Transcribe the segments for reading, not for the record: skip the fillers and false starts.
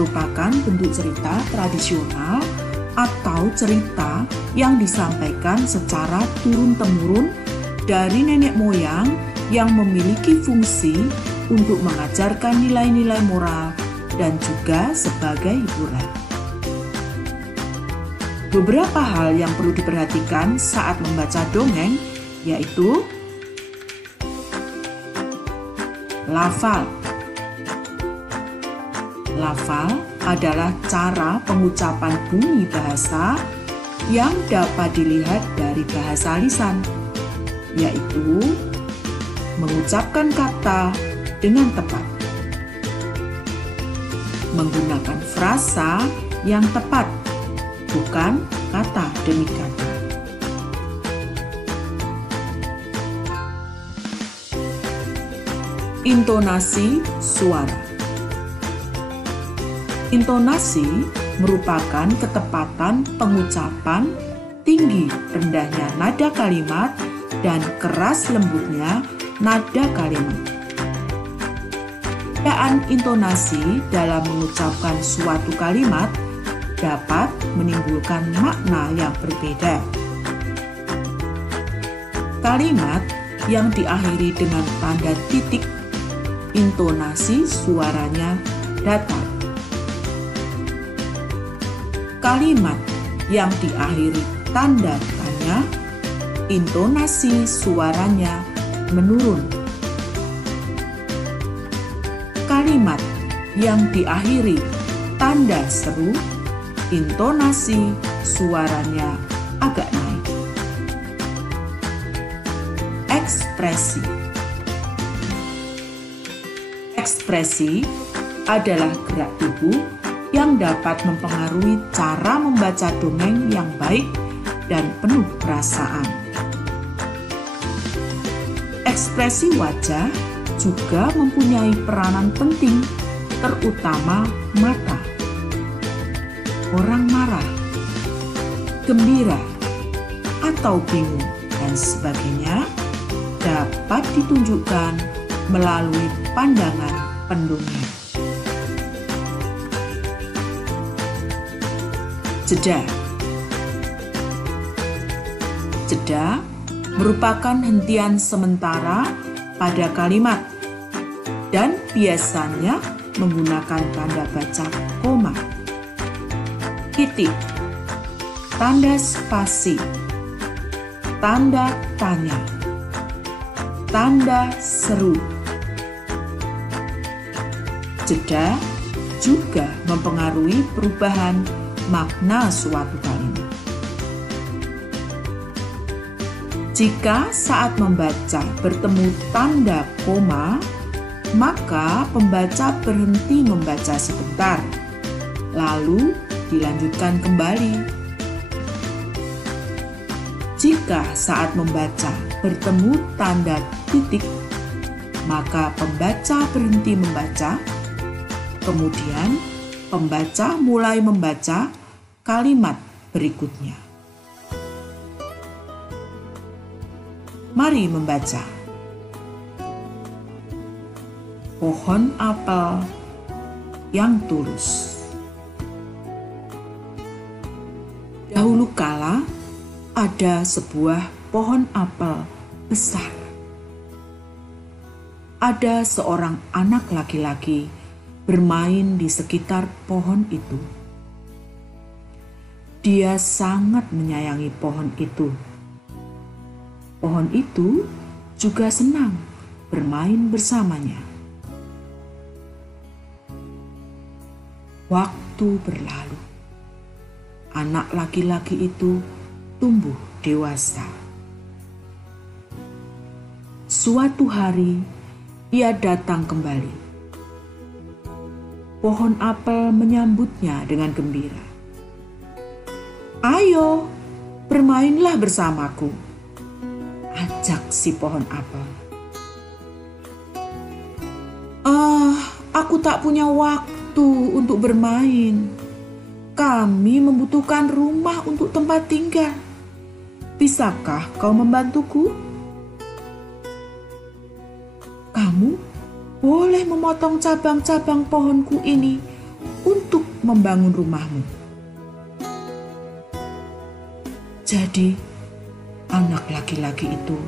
merupakan bentuk cerita tradisional atau cerita yang disampaikan secara turun-temurun dari nenek moyang yang memiliki fungsi untuk mengajarkan nilai-nilai moral dan juga sebagai hiburan. Beberapa hal yang perlu diperhatikan saat membaca dongeng yaitu lafal. Lafal adalah cara pengucapan bunyi bahasa yang dapat dilihat dari bahasa lisan, yaitu mengucapkan kata dengan tepat, menggunakan frasa yang tepat, bukan kata demi kata. Intonasi suara. Intonasi merupakan ketepatan pengucapan, tinggi rendahnya nada kalimat, dan keras lembutnya nada kalimat. Perbedaan intonasi dalam mengucapkan suatu kalimat dapat menimbulkan makna yang berbeda. Kalimat yang diakhiri dengan tanda titik, intonasi suaranya datar. Kalimat yang diakhiri tanda tanya, intonasi suaranya menurun. Kalimat yang diakhiri tanda seru, intonasi suaranya agak naik. Ekspresi. Ekspresi adalah gerak tubuh yang dapat mempengaruhi cara membaca dongeng yang baik dan penuh perasaan. Ekspresi wajah juga mempunyai peranan penting, terutama mata. Orang marah, gembira, atau bingung, dan sebagainya dapat ditunjukkan melalui pandangan pendongeng. Jeda. Jeda merupakan hentian sementara pada kalimat dan biasanya menggunakan tanda baca koma, titik, tanda spasi, tanda tanya, tanda seru. Jeda juga mempengaruhi perubahan makna suatu kalimat. Jika saat membaca bertemu tanda koma, maka pembaca berhenti membaca sebentar, lalu dilanjutkan kembali. Jika saat membaca bertemu tanda titik, maka pembaca berhenti membaca, kemudian pembaca mulai membaca kalimat berikutnya. Mari membaca. Pohon apel yang tulus. Dahulu kala ada sebuah pohon apel besar. Ada seorang anak laki-laki bermain di sekitar pohon itu. Dia sangat menyayangi pohon itu. Pohon itu juga senang bermain bersamanya. Waktu berlalu. Anak laki-laki itu tumbuh dewasa. Suatu hari, ia datang kembali. Pohon apel menyambutnya dengan gembira. "Ayo, bermainlah bersamaku," ajak si pohon apel. Aku tak punya waktu untuk bermain. Kami membutuhkan rumah untuk tempat tinggal. Bisakah kau membantuku? Kamu boleh memotong cabang-cabang pohonku ini untuk membangun rumahmu. Jadi, anak laki-laki itu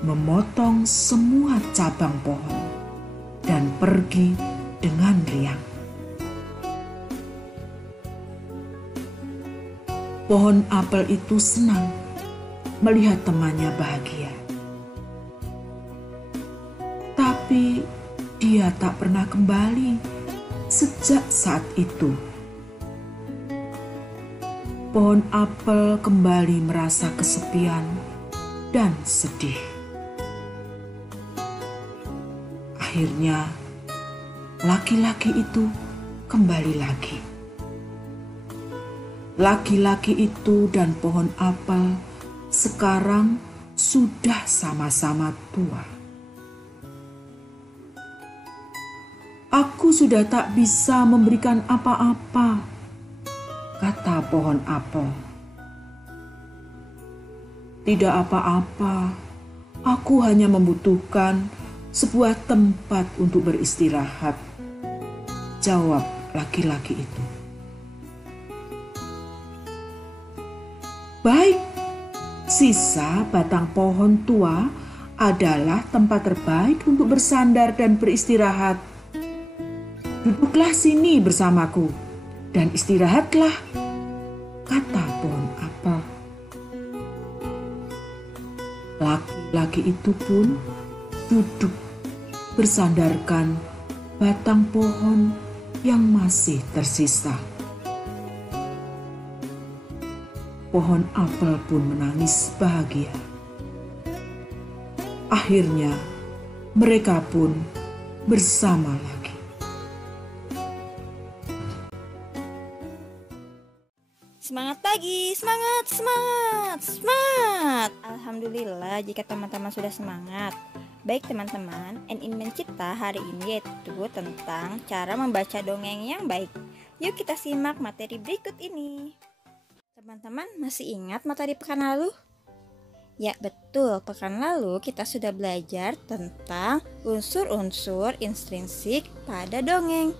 memotong semua cabang pohon dan pergi dengan riang. Pohon apel itu senang melihat temannya bahagia. Tapi dia tak pernah kembali sejak saat itu. Pohon apel kembali merasa kesepian dan sedih. Akhirnya, laki-laki itu kembali lagi. Laki-laki itu dan pohon apel sekarang sudah sama-sama tua. Aku sudah tak bisa memberikan apa-apa, kata pohon apel. Tidak apa-apa, aku hanya membutuhkan sebuah tempat untuk beristirahat, jawab laki-laki itu. Baik, sisa batang pohon tua adalah tempat terbaik untuk bersandar dan beristirahat. Duduklah sini bersamaku dan istirahatlah, kata pohon apel. Laki-laki itu pun duduk bersandarkan batang pohon yang masih tersisa. Pohon apel pun menangis bahagia. Akhirnya mereka pun bersama lagi. Semangat pagi, semangat, semangat, semangat. Alhamdulillah jika teman-teman sudah semangat. Baik teman-teman, NIMN kita hari ini yaitu tentang cara membaca dongeng yang baik. Yuk kita simak materi berikut ini. Teman-teman masih ingat materi pekan lalu? Ya betul, pekan lalu kita sudah belajar tentang unsur-unsur intrinsik pada dongeng.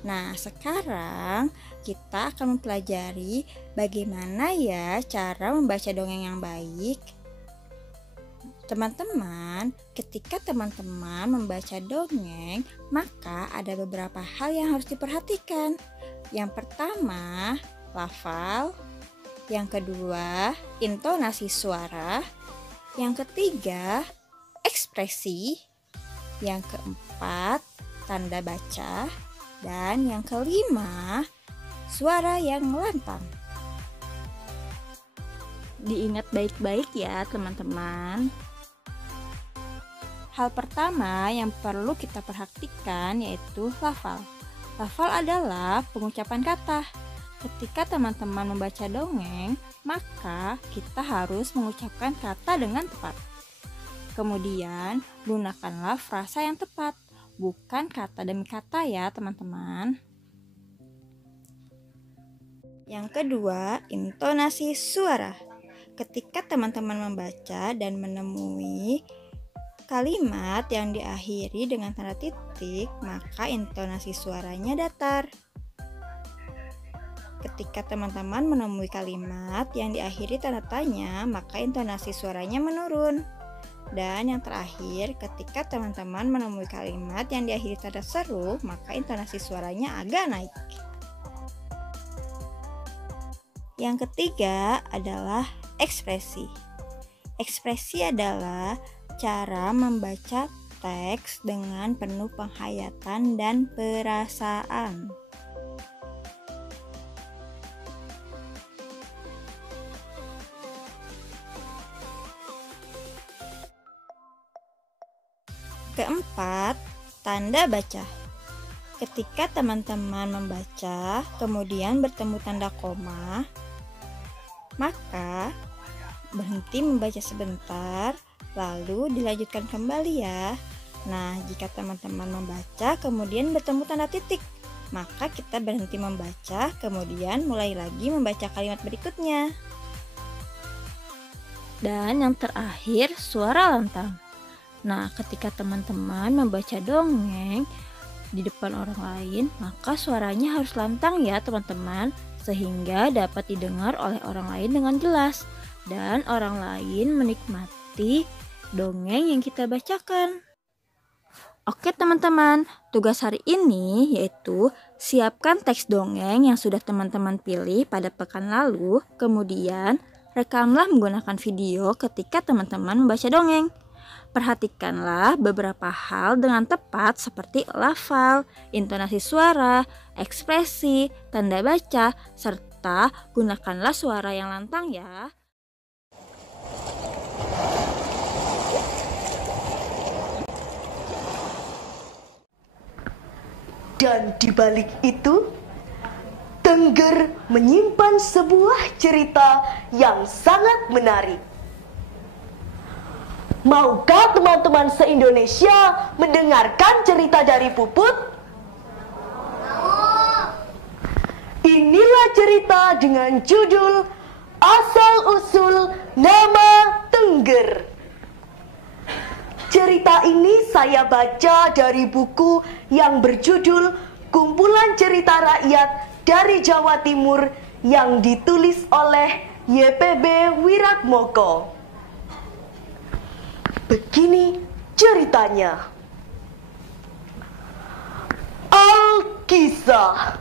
Nah, sekarang kita akan mempelajari bagaimana ya cara membaca dongeng yang baik. Teman-teman, ketika teman-teman membaca dongeng, maka ada beberapa hal yang harus diperhatikan. Yang pertama, lafal. Yang kedua, intonasi suara. Yang ketiga, ekspresi. Yang keempat, tanda baca. Dan yang kelima, suara yang lantang. Diingat baik-baik ya teman-teman. Hal pertama yang perlu kita perhatikan yaitu lafal. Lafal adalah pengucapan kata. Ketika teman-teman membaca dongeng, maka kita harus mengucapkan kata dengan tepat. Kemudian, gunakanlah frasa yang tepat. Bukan kata demi kata ya teman-teman. Yang kedua, intonasi suara. Ketika teman-teman membaca dan menemui kalimat yang diakhiri dengan tanda titik, maka intonasi suaranya datar. Ketika teman-teman menemui kalimat yang diakhiri tanda tanya, maka intonasi suaranya menurun. Dan yang terakhir, ketika teman-teman menemui kalimat yang diakhiri tanda seru, maka intonasi suaranya agak naik. Yang ketiga adalah ekspresi. Ekspresi adalah cara membaca teks dengan penuh penghayatan dan perasaan. Keempat, tanda baca. Ketika teman-teman membaca, kemudian bertemu tanda koma, maka berhenti membaca sebentar, lalu dilanjutkan kembali ya. Nah, jika teman-teman membaca, kemudian bertemu tanda titik, maka kita berhenti membaca, kemudian mulai lagi membaca kalimat berikutnya. Dan yang terakhir, suara lantang. Nah, ketika teman-teman membaca dongeng, di depan orang lain, maka suaranya harus lantang ya teman-teman, sehingga dapat didengar oleh orang lain dengan jelas dan orang lain menikmati dongeng yang kita bacakan. Oke teman-teman, tugas hari ini yaitu siapkan teks dongeng yang sudah teman-teman pilih pada pekan lalu, kemudian rekamlah menggunakan video ketika teman-teman membaca dongeng. Perhatikanlah beberapa hal dengan tepat seperti lafal, intonasi suara, ekspresi, tanda baca, serta gunakanlah suara yang lantang ya. Dan di balik itu, Tengger menyimpan sebuah cerita yang sangat menarik. Maukah teman-teman se-Indonesia mendengarkan cerita dari Puput? Inilah cerita dengan judul Asal-usul Nama Tengger. Cerita ini saya baca dari buku yang berjudul Kumpulan Cerita Rakyat dari Jawa Timur yang ditulis oleh YPB Wiratmoko. Begini ceritanya. Alkisah.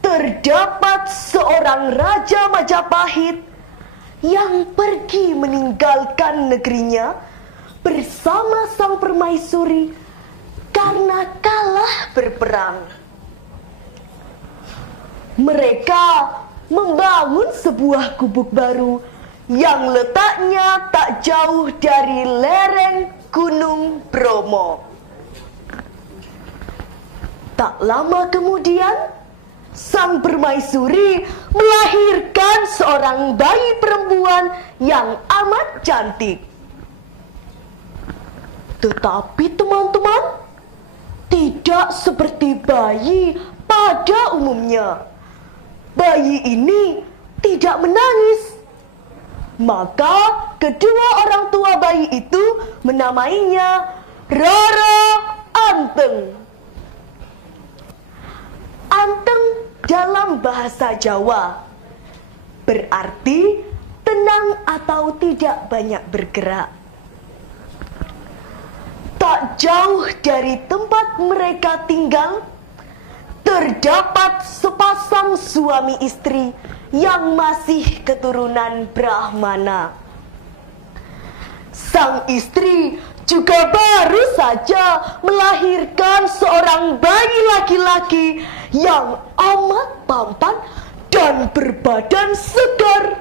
Terdapat seorang Raja Majapahit yang pergi meninggalkan negerinya bersama sang permaisuri karena kalah berperang. Mereka membangun sebuah gubuk baru yang letaknya tak jauh dari lereng Gunung Bromo. Tak lama kemudian, sang permaisuri melahirkan seorang bayi perempuan yang amat cantik. Tetapi teman-teman, tidak seperti bayi pada umumnya. Bayi ini tidak menangis. Maka kedua orang tua bayi itu menamainya Roro Anteng. Anteng dalam bahasa Jawa berarti tenang atau tidak banyak bergerak. Tak jauh dari tempat mereka tinggal, terdapat sepasang suami istri yang masih keturunan Brahmana. Sang istri juga baru saja melahirkan seorang bayi laki-laki yang amat tampan dan berbadan segar.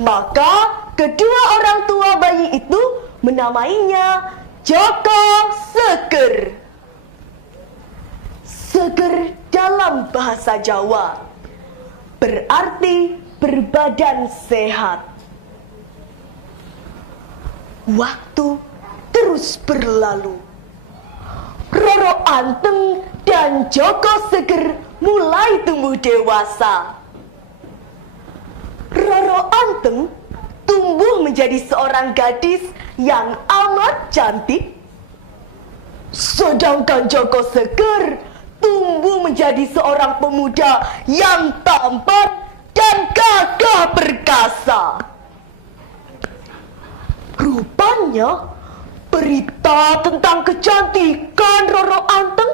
Maka kedua orang tua bayi itu menamainya Joko Seger. Seger dalam bahasa Jawa berarti berbadan sehat. Waktu terus berlalu. Roro Anteng dan Joko Seger mulai tumbuh dewasa. Roro Anteng tumbuh menjadi seorang gadis yang amat cantik. Sedangkan Joko Seger tumbuh menjadi seorang pemuda yang tampan dan gagah perkasa. Rupanya berita tentang kecantikan Roro Anteng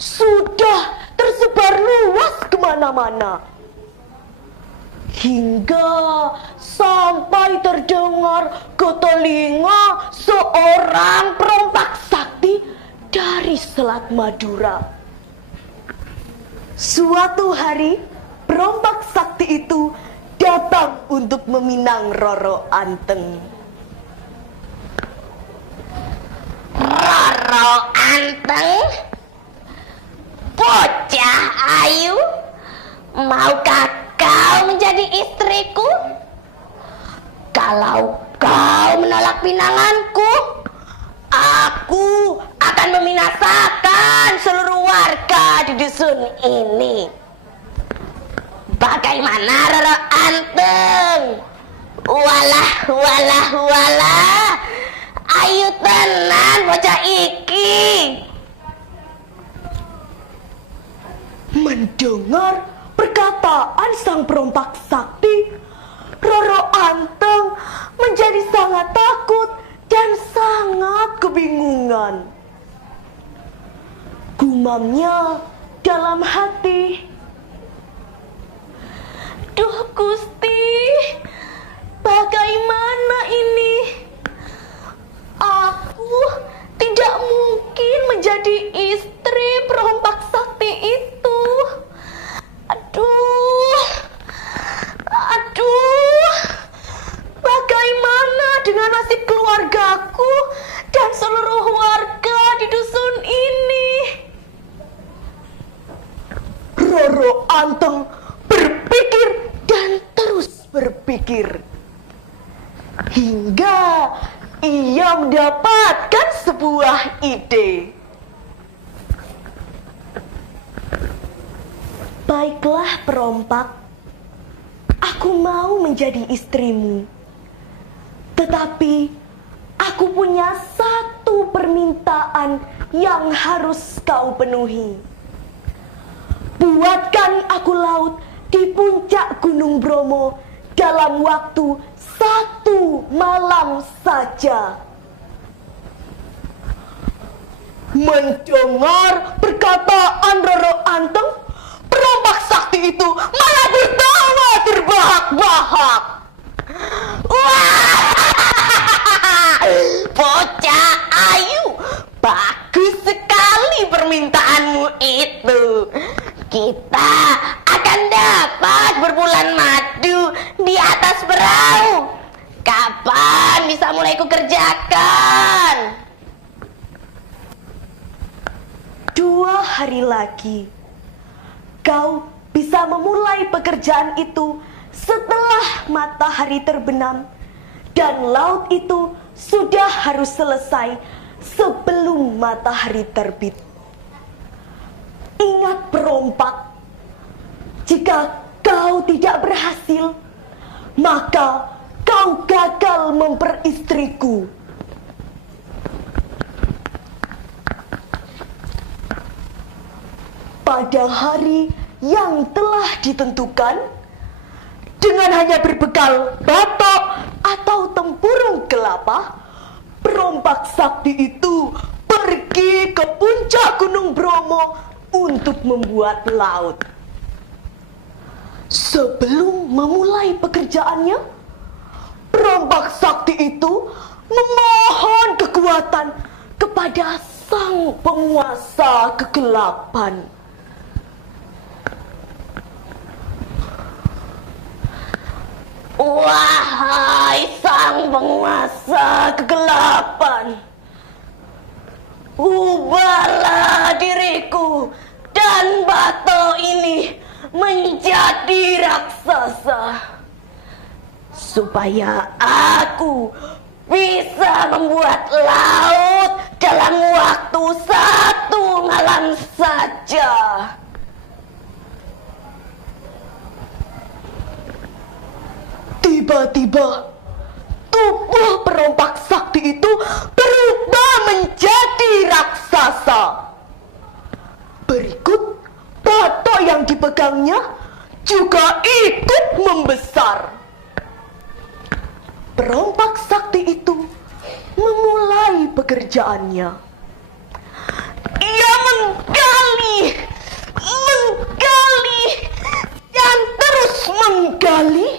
sudah tersebar luas kemana-mana, hingga sampai terdengar ke telinga seorang perompak sakti dari Selat Madura. Suatu hari, perompak sakti itu datang untuk meminang Roro Anteng. Roro Anteng, bocah ayu, maukah kau menjadi istriku? Kalau kau menolak pinanganku, aku akan membinasakan seluruh warga di dusun ini. Bagaimana Roro Anteng? Walah, walah, walah, ayu tenan bocah iki. Mendengar perkataan sang perompak sakti, Roro Anteng menjadi sangat takut dan sangat kebingungan. Gumamnya dalam hati, "Duh Gusti, bagaimana ini? Aku tidak mungkin menjadi istri perompak sakti itu. Aduh, bagaimana dengan nasib keluargaku dan seluruh warga di dusun ini?" Roro Anteng berpikir dan terus berpikir, hingga ia mendapatkan sebuah ide. "Baiklah perompak, aku mau menjadi istrimu. Tetapi aku punya satu permintaan yang harus kau penuhi. Buatkan aku laut di puncak Gunung Bromo dalam waktu 1 malam saja." Mendengar perkataan Roro Anteng, perompak sakti itu malah tertawa terbahak-bahak. Wah, bocah ayu, bagus sekali permintaanmu itu. Kita akan dapat berbulan madu di atas perahu. Kapan bisa mulai kukerjakan? 2 hari lagi kau bisa memulai pekerjaan itu setelah matahari terbenam, dan laut itu sudah harus selesai sebelum matahari terbit. Ingat perompak, jika kau tidak berhasil, maka kau gagal memperistriku. Pada hari yang telah ditentukan, dengan hanya berbekal batok atau tempurung kelapa, perompak sakti itu pergi ke puncak Gunung Bromo untuk membuat laut. Sebelum memulai pekerjaannya, perompak sakti itu memohon kekuatan kepada sang penguasa kegelapan. Wahai sang penguasa kegelapan, ubahlah diriku dan bato ini menjadi raksasa, supaya aku bisa membuat laut dalam waktu 1 malam saja. Tiba-tiba tubuh perompak sakti itu berubah menjadi raksasa. Berikut batok yang dipegangnya juga ikut membesar. Perompak sakti itu memulai pekerjaannya. Ia menggali, dan terus menggali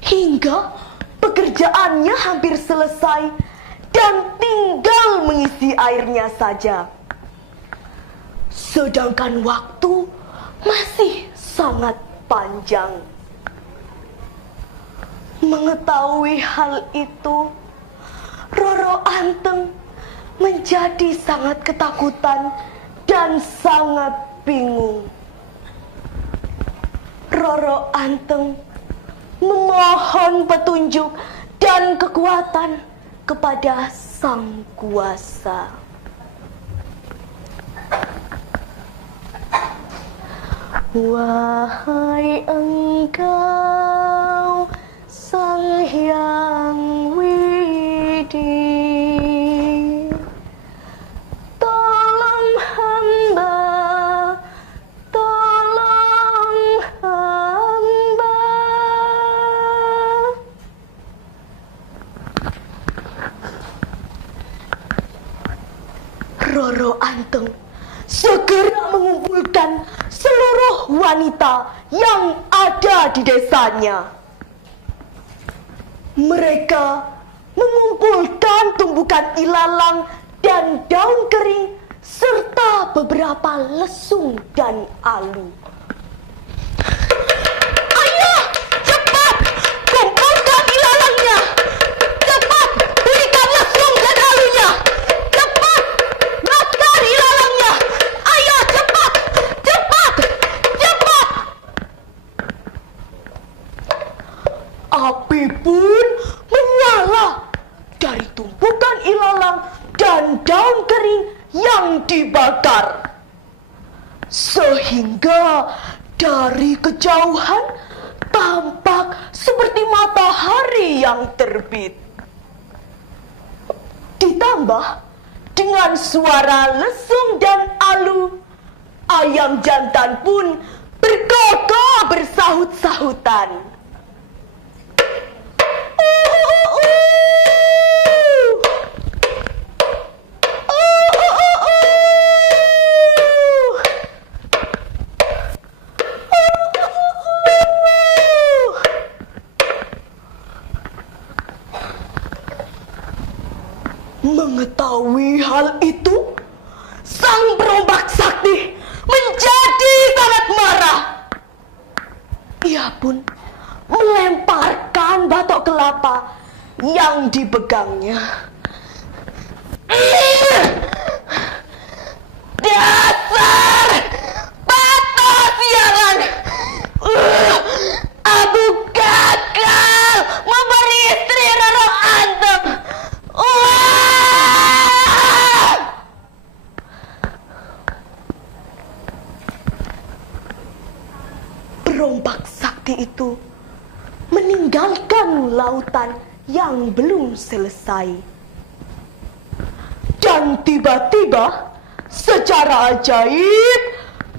hingga pekerjaannya hampir selesai dan tinggal mengisi airnya saja. Sedangkan waktu masih sangat panjang. Mengetahui hal itu, Roro Anteng menjadi sangat ketakutan dan sangat bingung. Roro Anteng memohon petunjuk dan kekuatan kepada Sang Kuasa. Wahai engkau Sang Hyang Widi, tolong hamba, Roro Anteng segera mengumpulkan seluruh wanita yang ada di desanya. Mereka mengumpulkan tumbukan ilalang dan daun kering serta beberapa lesung dan alu. Ayo, cepat kumpulkan ilalangnya. Cepat berikan lesung dan alunya. Cepat bakar ilalangnya. Ayo, cepat, cepat, cepat. Api pun menyala dari tumpukan ilalang dan daun kering yang dibakar, sehingga dari kejauhan tampak seperti matahari yang terbit. Ditambah dengan suara lesung dan alu, ayam jantan pun bergagah bersahut-sahutan. Mengetahui hal itu, sang perombak sakti menjadi sangat marah. Ia pun melemparkan batok kelapa yang dipegangnya. Dasar batok sialan! Aku gagal memberi istri Roro Anteng. Perombak sakti itu meninggalkan lautan yang belum selesai. Dan tiba-tiba secara ajaib,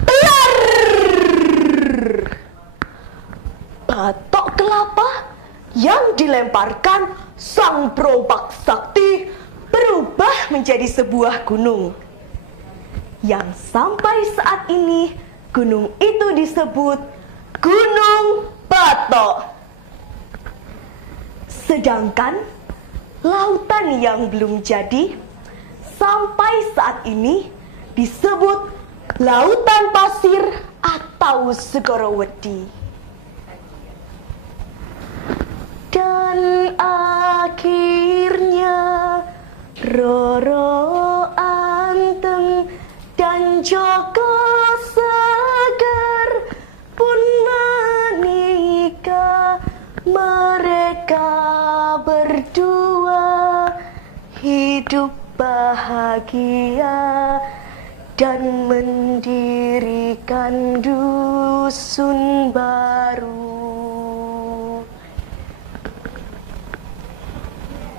blar! Batok kelapa yang dilemparkan sang perombak sakti berubah menjadi sebuah gunung. Yang sampai saat ini gunung itu disebut Gunung Batok. Sedangkan lautan yang belum jadi sampai saat ini disebut Lautan Pasir atau Segorowedi. Dan akhirnya Roro Anteng dan Joko Seger pun menikah. Mereka berdua hidup bahagia dan mendirikan dusun baru.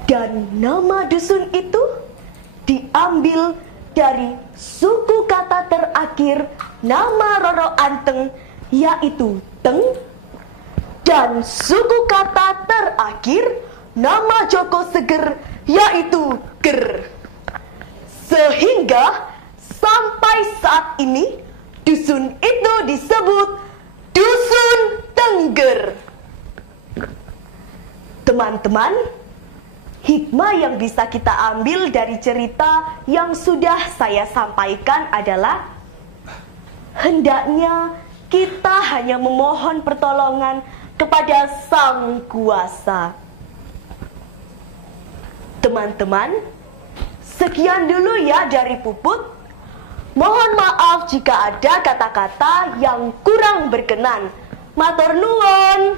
Dan nama dusun itu diambil dari suku kata terakhir nama Roro Anteng, yaitu Teng, dan suku kata terakhir nama Joko Seger, yaitu Ger. Sehingga sampai saat ini dusun itu disebut Dusun Tengger. Teman-teman, hikmah yang bisa kita ambil dari cerita yang sudah saya sampaikan adalah hendaknya kita hanya memohon pertolongan kepada Sang Kuasa. Teman-teman, sekian dulu ya dari Puput. Mohon maaf jika ada kata-kata yang kurang berkenan. Matur nuwun.